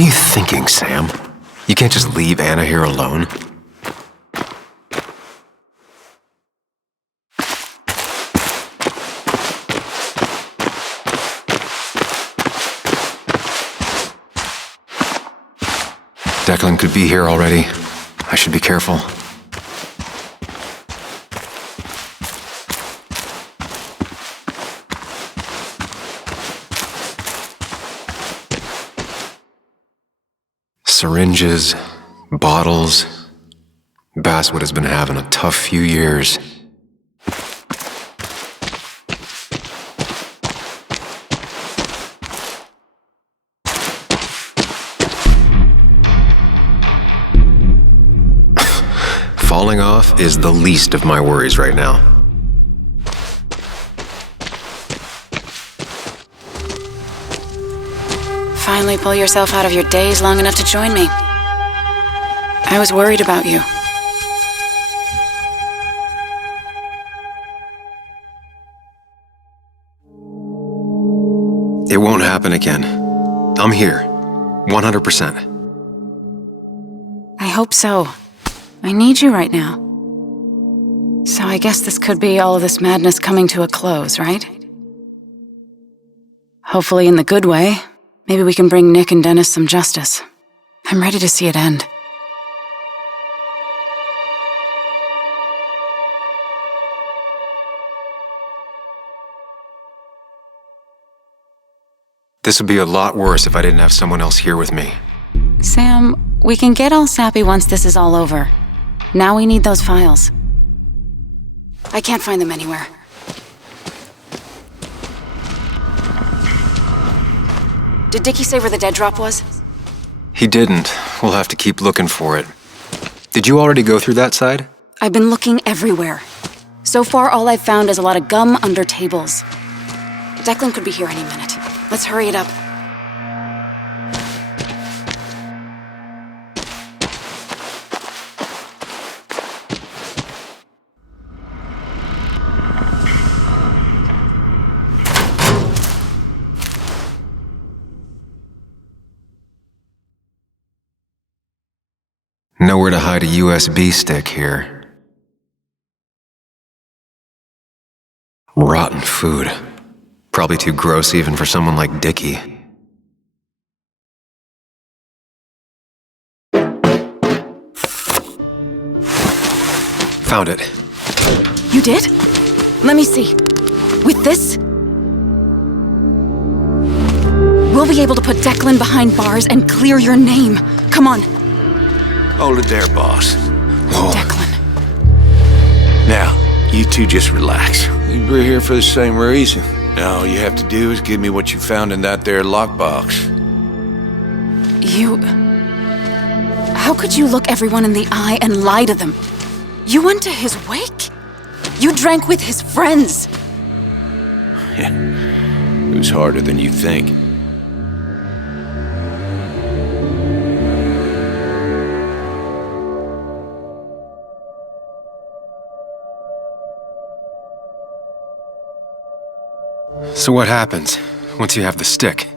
are you thinking, Sam? You can't just leave Anna here alone. Declan could be here already. I should be careful. Syringes, bottles. Basswood has been having a tough few years. Falling off is the least of my worries right now. Finally pull yourself out of your daze long enough to join me. I was worried about you. It won't happen again. I'm here. 100%. I hope so. I need you right now. So I guess this could be all of this madness coming to a close, right? Hopefully in the good way. Maybe we can bring Nick and Dennis some justice. I'm ready to see it end. This would be a lot worse if I didn't have someone else here with me. Sam, we can get all sappy once this is all over. Now we need those files. I can't find them anywhere. Did Dickie say where the dead drop was? He didn't. We'll have to keep looking for it. Did you already go through that side? I've been looking everywhere. So far, all I've found is a lot of gum under tables. Declan could be here any minute. Let's hurry it up. Nowhere to hide a USB stick here. Rotten food. Probably too gross even for someone like Dickie. Found it. You did? Let me see. With this, we'll be able to put Declan behind bars and clear your name. Come on. Hold it there, boss. Whoa. Declan. Now, you two just relax. We're here for the same reason. All you have to do is give me what you found in that there lockbox. You... How could you look everyone in the eye and lie to them? You went to his wake? You drank with his friends. It was harder than you think. So what happens once you have the stick?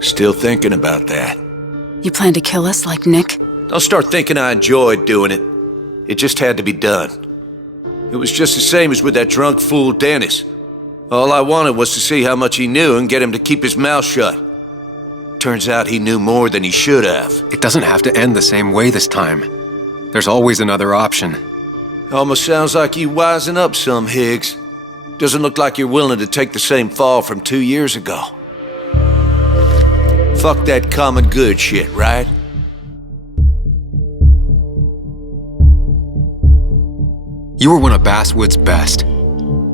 Still thinking about that. You plan to kill us like Nick? Don't start thinking I enjoyed doing it. It just had to be done. It was just the same as with that drunk fool Dennis. All I wanted was to see how much he knew and get him to keep his mouth shut. Turns out he knew more than he should have. It doesn't have to end the same way this time. There's always another option. Almost sounds like you wising up some, Higgs. Doesn't look like you're willing to take the same fall from 2 years ago. Fuck that common good shit, right? You were one of Basswood's best.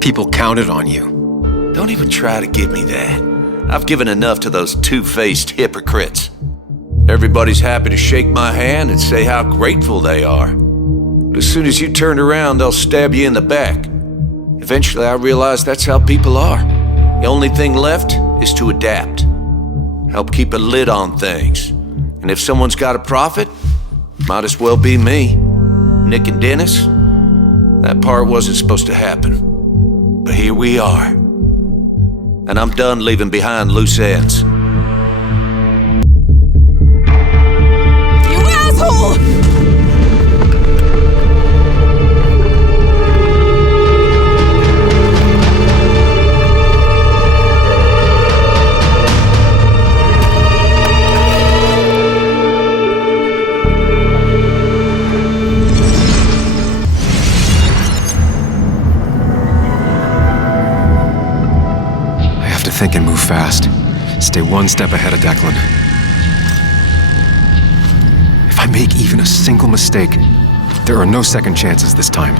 People counted on you. Don't even try to give me that. I've given enough to those two-faced hypocrites. Everybody's happy to shake my hand and say how grateful they are. But as soon as you turn around, they'll stab you in the back. Eventually, I realized that's how people are. The only thing left is to adapt. Help keep a lid on things. And if someone's got a profit, might as well be me. Nick and Dennis, that part wasn't supposed to happen. But here we are. And I'm done leaving behind loose ends. think and move fast. Stay one step ahead of Declan. If I make even a single mistake, there are no second chances this time.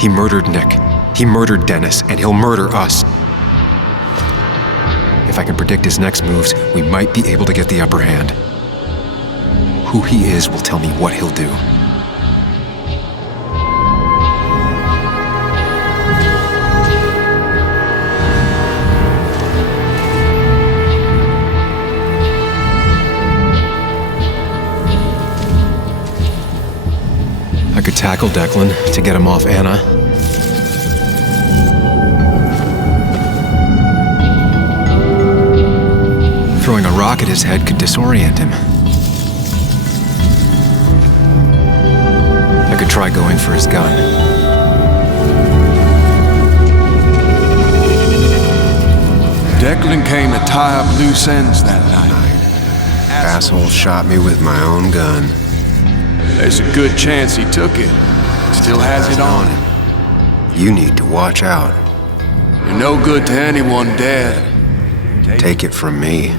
He murdered Nick, he murdered Dennis, and he'll murder us. If I can predict his next moves, we might be able to get the upper hand. Who he is will tell me what he'll do. I could tackle Declan to get him off Anna. Throwing a rock at his head could disorient him. I could try going for his gun. Declan came to tie up loose ends that night. Asshole shot me with my own gun. There's a good chance he took it. Still has it on him. You need to watch out. You're no good to anyone dead. Take it from me.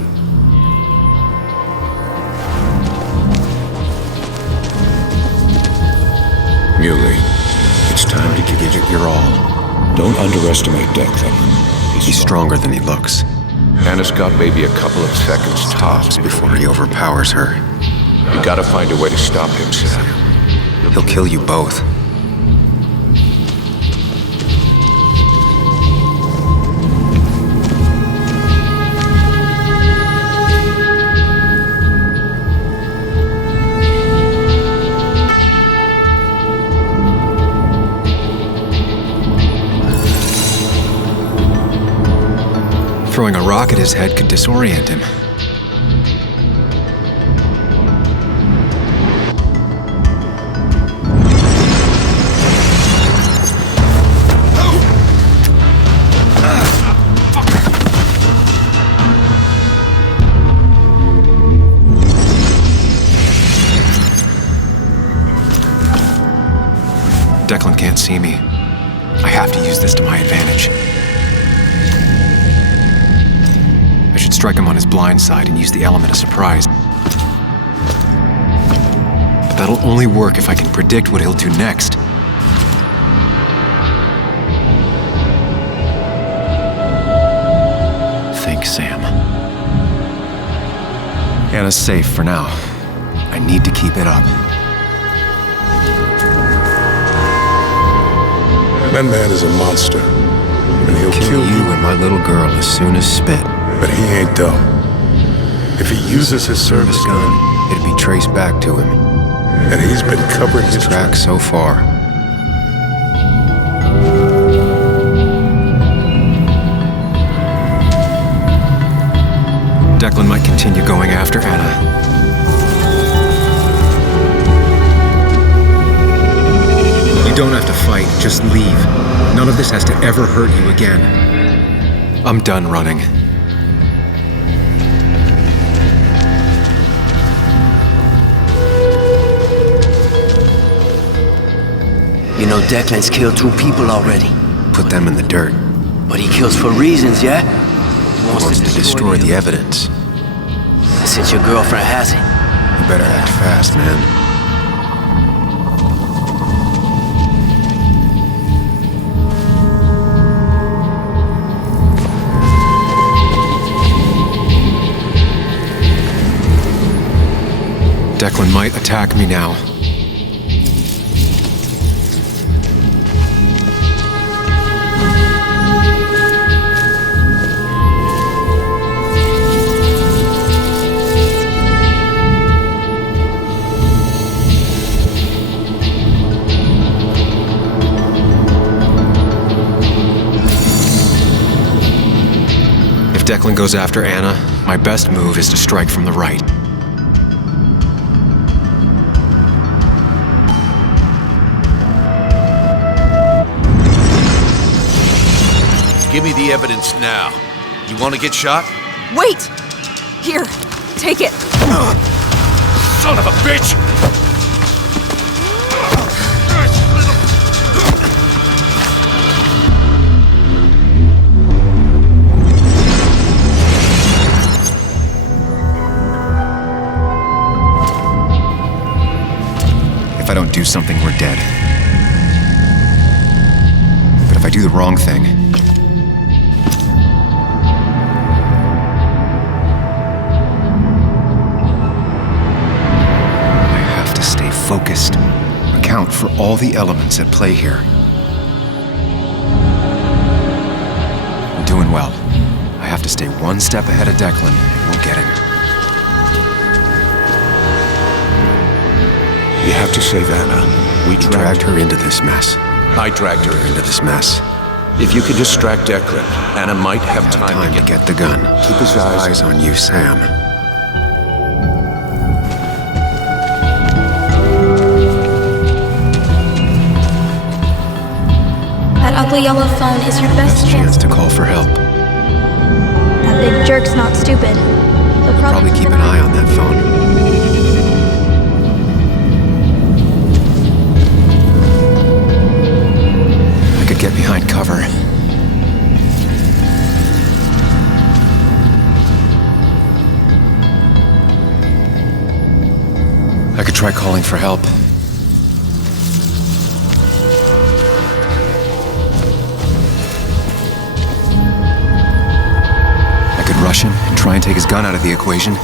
Muley, it's time to give it your all. Don't underestimate Declan. He's stronger than he looks. Anna's got maybe a couple of seconds tops Before he overpowers her, You gotta find a way to stop him, Sam. he'll kill you both. Throwing a rock at his head could disorient him. Declan can't see me. I have to use this to my advantage. I should strike him on his blind side and use the element of surprise. But that'll only work if I can predict what he'll do next. Think, Sam. Anna's safe for now. I need to keep it up. That man is a monster, and he'll Kill you and my little girl as soon as spit. But he ain't dumb. If he uses his service gun, It'd be traced back to him. and he's been covering his Track tracks, so far. Declan might continue going after Anna. You don't have to fight, just leave. None of this has to ever hurt you again. I'm done running. You know Declan's killed 2 people already. Put them in the dirt. But he kills for reasons, yeah? He Wants to destroy the evidence. And since your girlfriend has it, You better act fast, man. Declan might attack me now. If Declan goes after Anna, my best move is to strike from the right. Give me the evidence now. You want to get shot? Wait! Here, take it. Son of a bitch! something, we're dead. But if I do the wrong thing... I have to stay focused. Account for all the elements at play here. I'm doing well. I have to stay one step ahead of Declan, and we'll get him. You have to save Anna. We dragged her into this mess. I dragged her Into this mess. If you could distract Declan, Anna might have time to to get the gun. Keep his eyes on you, Sam. That ugly yellow phone is your best Chance to call for help. That big jerk's not stupid. He'll Probably keep an eye on that phone. I could get behind cover. I could try calling for help. I could rush him and try and take his gun out of the equation.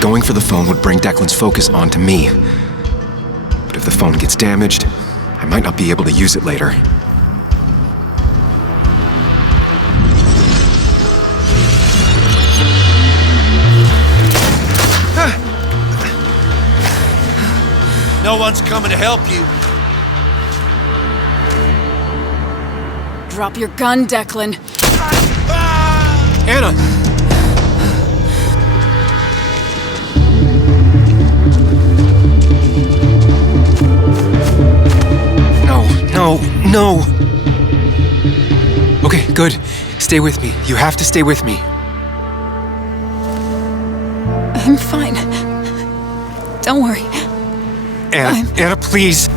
Going for the phone would bring Declan's focus onto me. But if the phone gets damaged, I might not be able to use it later. No one's coming to help you. Drop your gun, Declan. Anna! No! Okay, good. Stay with me. You have to stay with me. I'm fine. Don't worry. Anna, please.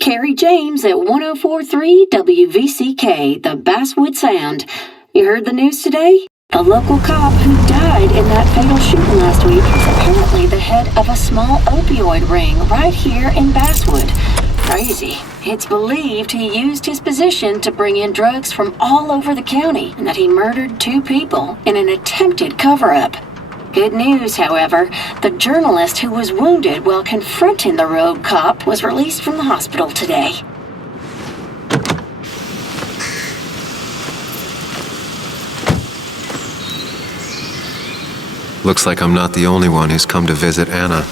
Carrie James at 104.3 WVCK, the Basswood Sound. You heard the news today? A local cop who died in that fatal shooting last week is apparently the head of a small opioid ring right here in Basswood. Crazy. It's believed he used his position to bring in drugs from all over the county and that he murdered 2 people in an attempted cover-up. Good news, however, the journalist who was wounded while confronting the rogue cop was released from the hospital today. Looks like I'm not the only one who's come to visit Anna.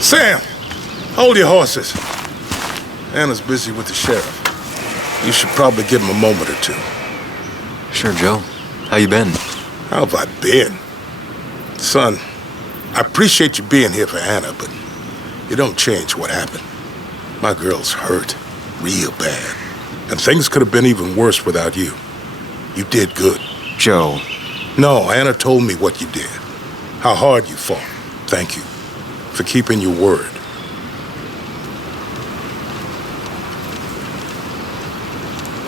Sam! Hold your horses. Anna's busy with the sheriff. You should probably give him a moment or two. Sure, Joe. How you been? How have I been? Son, I appreciate you being here for Anna, but you don't change what happened. My girl's hurt, real bad. And things could have been even worse without you. You did good. Joe. No, Anna told me what you did. How hard you fought. Thank you for keeping your word.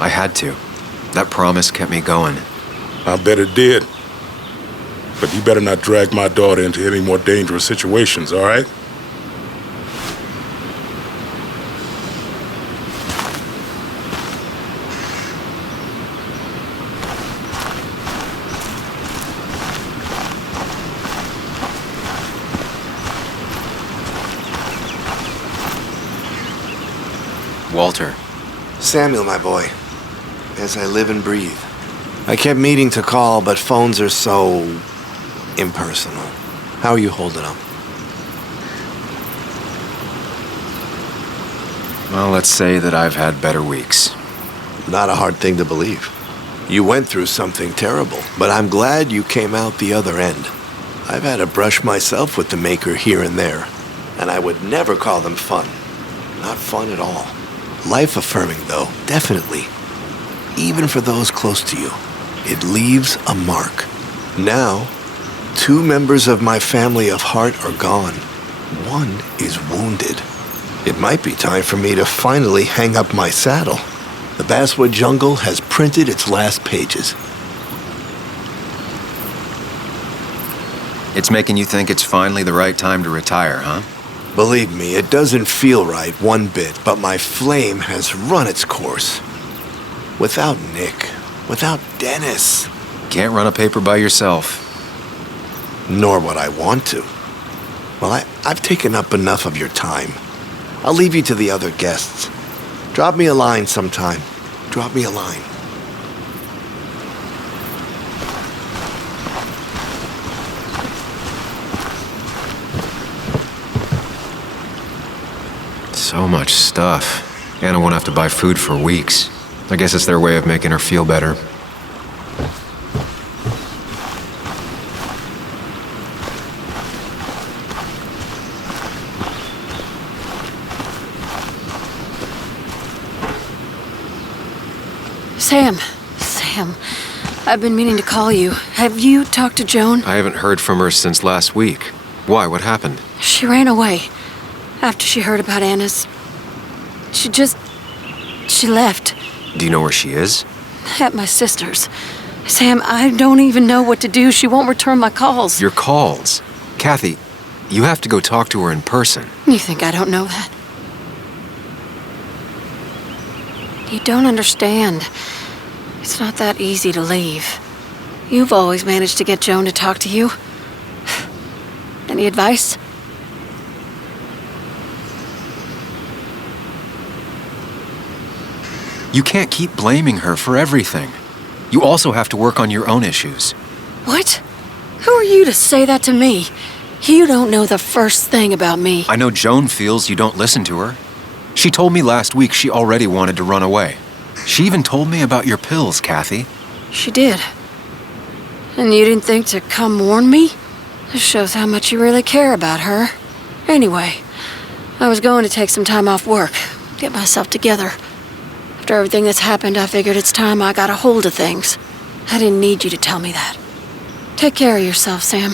I had to. That promise kept me going. I bet it did. But you better not drag my daughter into any more dangerous situations, all right? Walter. Samuel, my boy. As I live and breathe. I kept meaning to call, but phones are so impersonal. How are you holding up? Well, let's say that I've had better weeks. Not a hard thing to believe. You went through something terrible, but I'm glad you came out the other end. I've had a brush myself with the Maker here and there, and I would never call them fun. Not fun at all. Life-affirming, though, definitely. Even for those close to you. It leaves a mark. Now, 2 members of my family of heart are gone. 1 is wounded. It might be time for me to finally hang up my saddle. The Basswood jungle has printed its last pages. It's making you think it's finally the right time to retire, huh? Believe me, it doesn't feel right one bit, but my flame has run its course. Without Nick, without Dennis. Can't run a paper by yourself. Nor would I want to. Well, I've taken up enough of your time. I'll leave you to the other guests. Drop me a line sometime. Drop me a line. So much stuff. Anna won't have to buy food for weeks. I guess it's their way of making her feel better. Sam, I've been meaning to call you. Have you talked to Joan? I haven't heard from her since last week. Why? What happened? She ran away. After she heard about Anna's... She left. Do you know where she is? At my sister's. Sam, I don't even know what to do. She won't return my calls. Your calls? Kathy, you have to go talk to her in person. You think I don't know that? You don't understand. It's not that easy to leave. You've always managed to get Joan to talk to you. Any advice? You can't keep blaming her for everything. You also have to work on your own issues. What? Who are you to say that to me? You don't know the first thing about me. I know Joan feels you don't listen to her. She told me last week she already wanted to run away. She even told me about your pills, Kathy. She did. And you didn't think to come warn me? This shows how much you really care about her. Anyway, I was going to take some time off work, get myself together. After everything that's happened, I figured it's time I got a hold of things. I didn't need you to tell me that. Take care of yourself, Sam.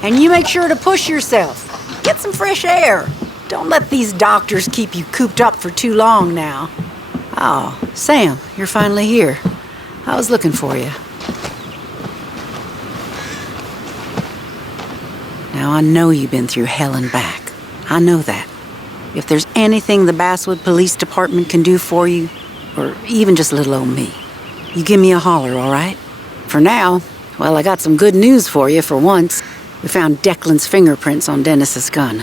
And you make sure to push yourself. Get some fresh air. Don't let these doctors keep you cooped up for too long now. Oh, Sam, you're finally here. I was looking for you. Now, I know you've been through hell and back. I know that. If there's anything the Basswood Police Department can do for you, or even just little old me, you give me a holler, all right? For now, well, I got some good news for you for once. We found Declan's fingerprints on Dennis's gun.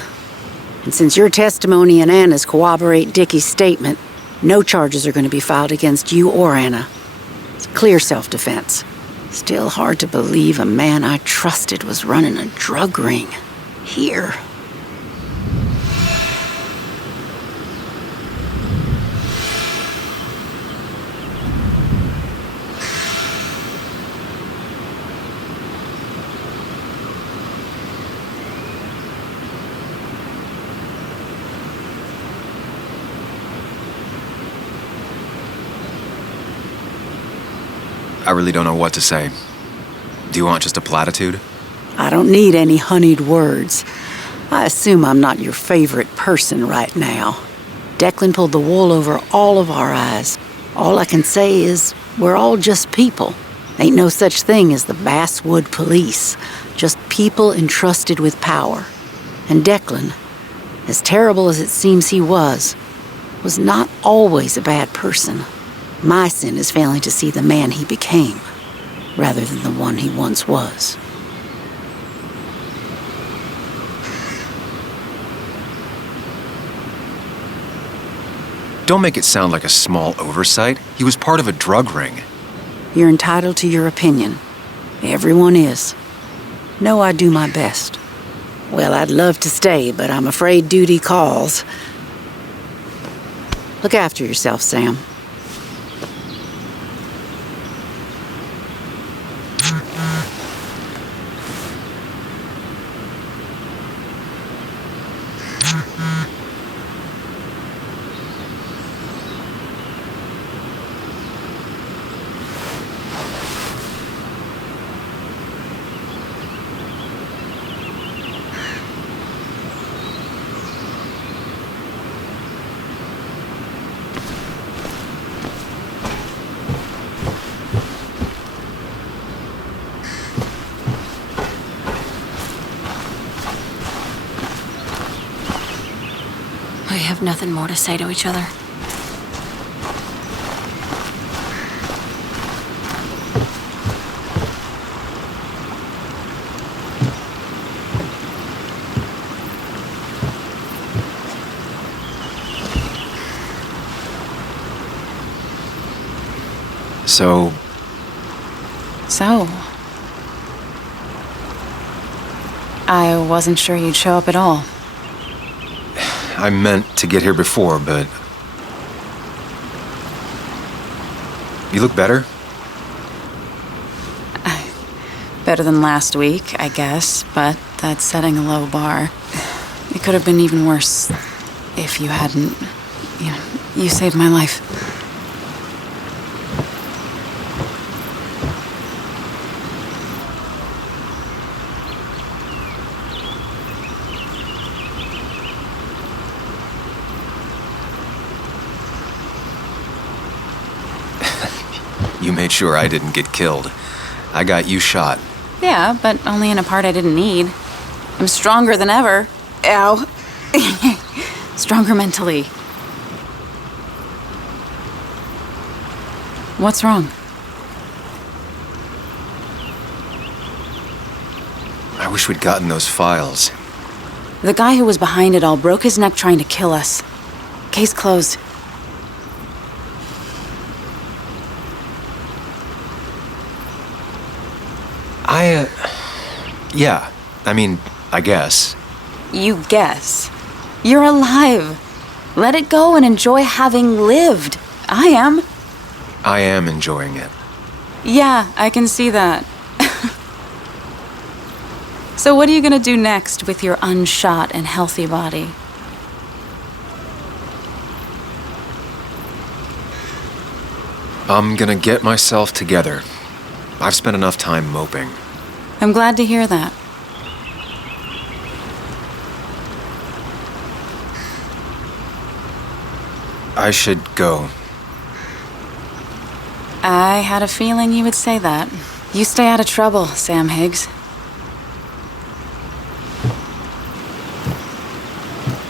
And since your testimony and Anna's corroborate Dickie's statement, no charges are going to be filed against you or Anna. It's clear self-defense. Still hard to believe a man I trusted was running a drug ring. Here. I really don't know what to say. Do you want just a platitude? I don't need any honeyed words. I assume I'm not your favorite person right now. Declan pulled the wool over all of our eyes. All I can say is we're all just people. Ain't no such thing as the Basswood police. Just people entrusted with power. And Declan, as terrible as it seems he was not always a bad person. My sin is failing to see the man he became, rather than the one he once was. Don't make it sound like a small oversight. He was part of a drug ring. You're entitled to your opinion. Everyone is. Know I do my best. Well, I'd love to stay, but I'm afraid duty calls. Look after yourself, Sam. We have nothing more to say to each other. So, I wasn't sure you'd show up at all. I meant to get here before, but... You look better? Better than last week, I guess, but that's setting a low bar. It could have been even worse if you hadn't... You saved my life. You made sure I didn't get killed. I got you shot. Yeah, but only in a part I didn't need. I'm stronger than ever. Ow. Stronger mentally. What's wrong? I wish we'd gotten those files. The guy who was behind it all broke his neck trying to kill us. Case closed. Yeah. I mean, I guess. You guess. You're alive. Let it go and enjoy having lived. I am. I am enjoying it. Yeah, I can see that. So what are you gonna do next with your unshot and healthy body? I'm gonna get myself together. I've spent enough time moping. I'm glad to hear that. I should go. I had a feeling you would say that. You stay out of trouble, Sam Higgs.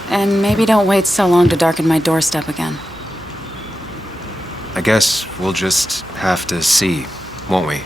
And maybe don't wait so long to darken my doorstep again. I guess we'll just have to see, won't we?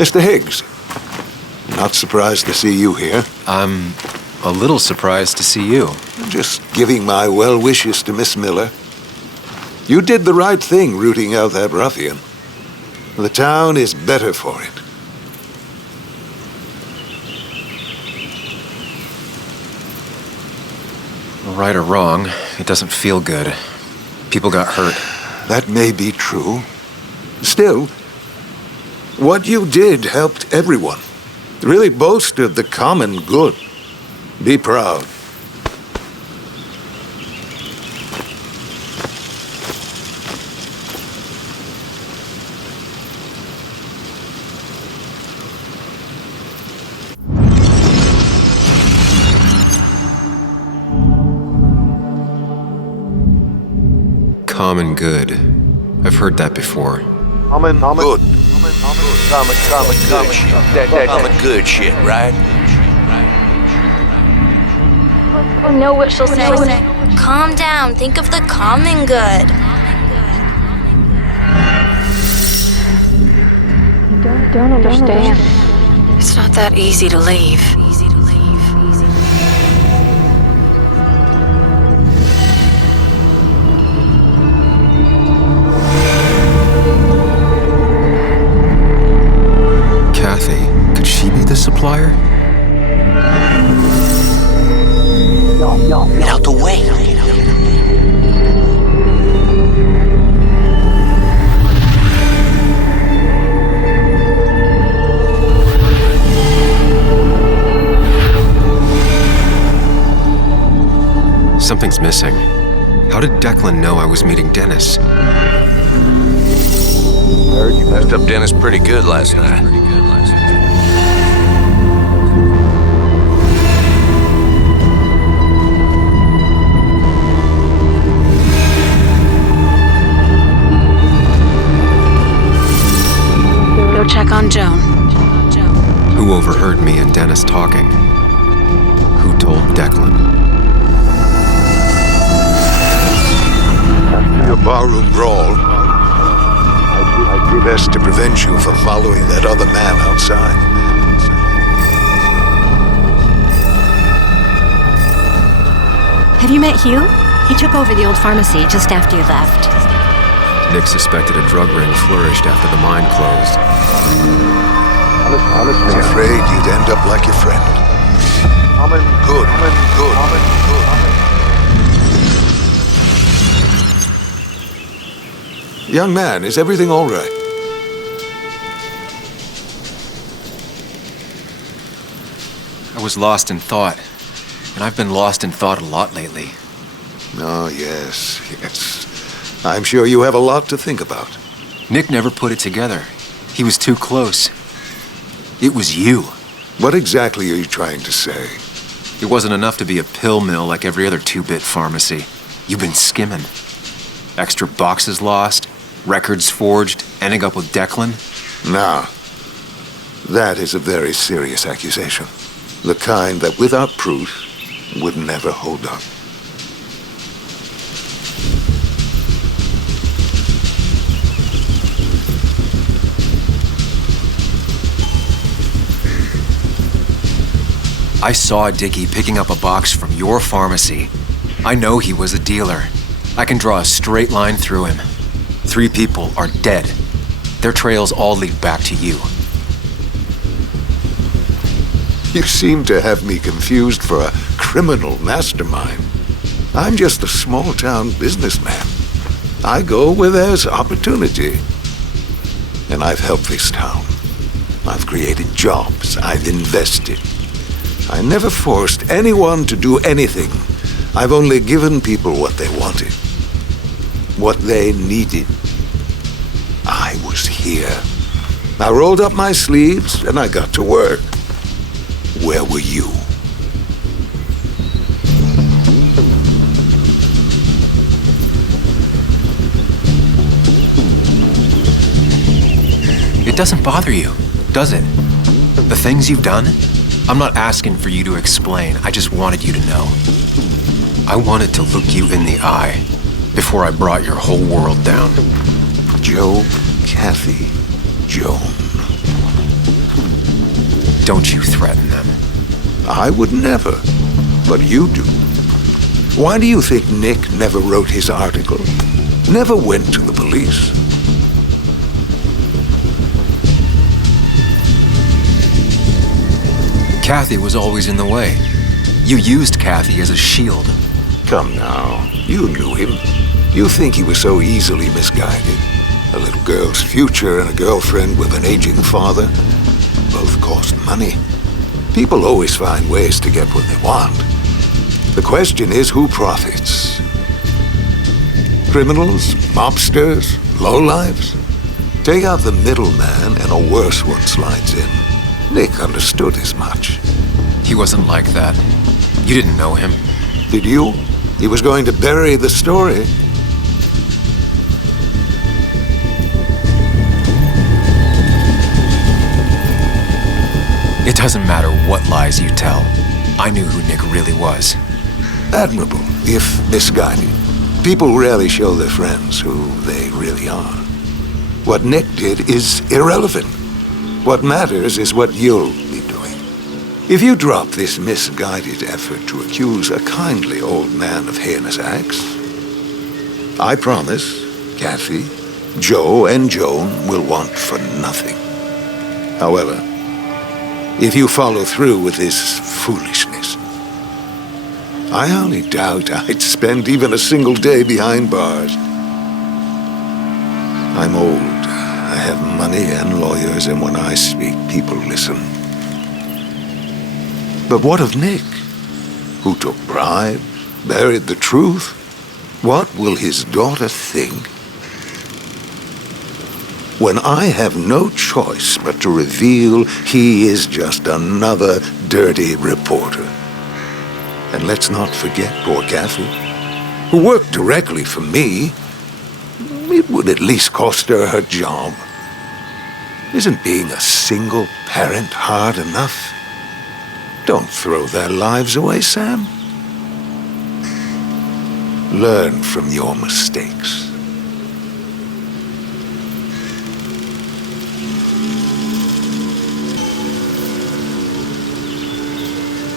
Mr. Higgs, not surprised to see you here. I'm a little surprised to see you. Just giving my well wishes to Miss Miller. You did the right thing rooting out that ruffian. The town is better for it. Right or wrong, it doesn't feel good. People got hurt. That may be true. Still, what you did helped everyone. Really bolstered the common good. Be proud. Common good. I've heard that before. Good. Common good shit, right? I know what she'll say. Calm down. Think of the common good. Don't understand. It's not that easy to leave. Kathy, could she be the supplier? Get out the way. Something's missing. How did Declan know I was meeting Dennis? You messed up Dennis pretty good last night. Go check on Joan. Who overheard me and Dennis talking? Who told Declan? After your barroom brawl, I'd be best to prevent you from following that other man outside. Have you met Hugh? He took over the old pharmacy just after you left. Nick suspected a drug ring flourished after the mine closed. I was afraid you'd end up like your friend. Good. Young man, is everything all right? I was lost in thought, and I've been lost in thought a lot lately. Oh, yes. I'm sure you have a lot to think about. Nick never put it together. He was too close. It was you. What exactly are you trying to say? It wasn't enough to be a pill mill like every other two-bit pharmacy. You've been skimming. Extra boxes lost, records forged, ending up with Declan. Now, that is a very serious accusation. The kind that, without proof, would never hold up. I saw Dickie picking up a box from your pharmacy. I know he was a dealer. I can draw a straight line through him. 3 people are dead. Their trails all lead back to you. You seem to have me confused for a criminal mastermind. I'm just a small-town businessman. I go where there's opportunity. And I've helped this town. I've created jobs. I've invested. I never forced anyone to do anything. I've only given people what they wanted. What they needed. I was here. I rolled up my sleeves and I got to work. Where were you? It doesn't bother you, does it? The things you've done? I'm not asking for you to explain. I just wanted you to know. I wanted to look you in the eye before I brought your whole world down. Joe, Kathy, Joan. Don't you threaten them. I would never, but you do. Why do you think Nick never wrote his article? Never went to the police? Kathy was always in the way. You used Kathy as a shield. Come now, you knew him. You think he was so easily misguided? A little girl's future and a girlfriend with an aging father? Both cost money. People always find ways to get what they want. The question is, who profits? Criminals? Mobsters? Lowlifes? Take out the middleman and a worse one slides in. Nick understood as much. He wasn't like that. You didn't know him. Did you? He was going to bury the story. It doesn't matter what lies you tell. I knew who Nick really was. Admirable, if misguided. People rarely show their friends who they really are. What Nick did is irrelevant. What matters is what you'll be doing. If you drop this misguided effort to accuse a kindly old man of heinous acts, I promise Kathy, Joe, and Joan will want for nothing. However, if you follow through with this foolishness, I hardly doubt I'd spend even a single day behind bars. I'm old. I have money and lawyers, and when I speak, people listen. But what of Nick, who took bribes, buried the truth? What will his daughter think when I have no choice but to reveal he is just another dirty reporter? And let's not forget poor Kathy, who worked directly for me. It would at least cost her her job. Isn't being a single parent hard enough? Don't throw their lives away, Sam. Learn from your mistakes.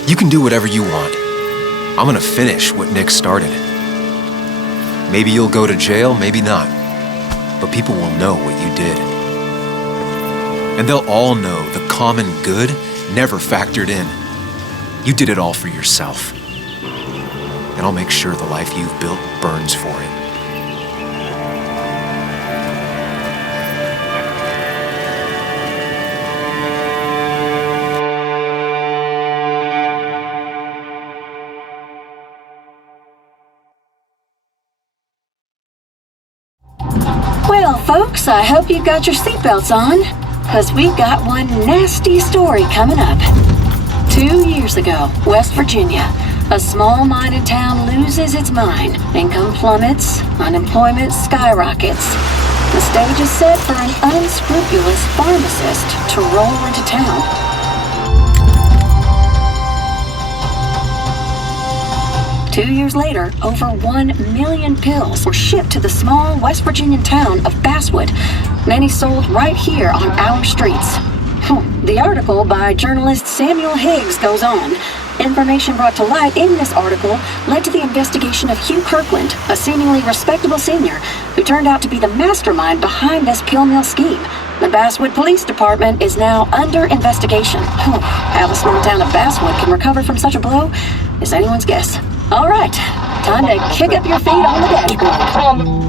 You can do whatever you want. I'm gonna finish what Nick started. Maybe you'll go to jail, maybe not. But people will know what you did. And they'll all know the common good never factored in. You did it all for yourself. And I'll make sure the life you've built burns for it. Well, folks, I hope you've got your seatbelts on, because we've got one nasty story coming up. 2 years ago, West Virginia, a small mining town loses its mind. Income plummets, unemployment skyrockets. The stage is set for an unscrupulous pharmacist to roll into town. Two years later, over 1 million pills were shipped to the small West Virginian town of Basswood, many sold right here on our streets. The article by journalist Samuel Higgs goes on. Information brought to light in this article led to the investigation of Hugh Kirkland, a seemingly respectable senior who turned out to be the mastermind behind this pill mill scheme. The Basswood Police Department is now under investigation. How the small town of Basswood can recover from such a blow is anyone's guess. All right, time to kick up your feet on the dashboard.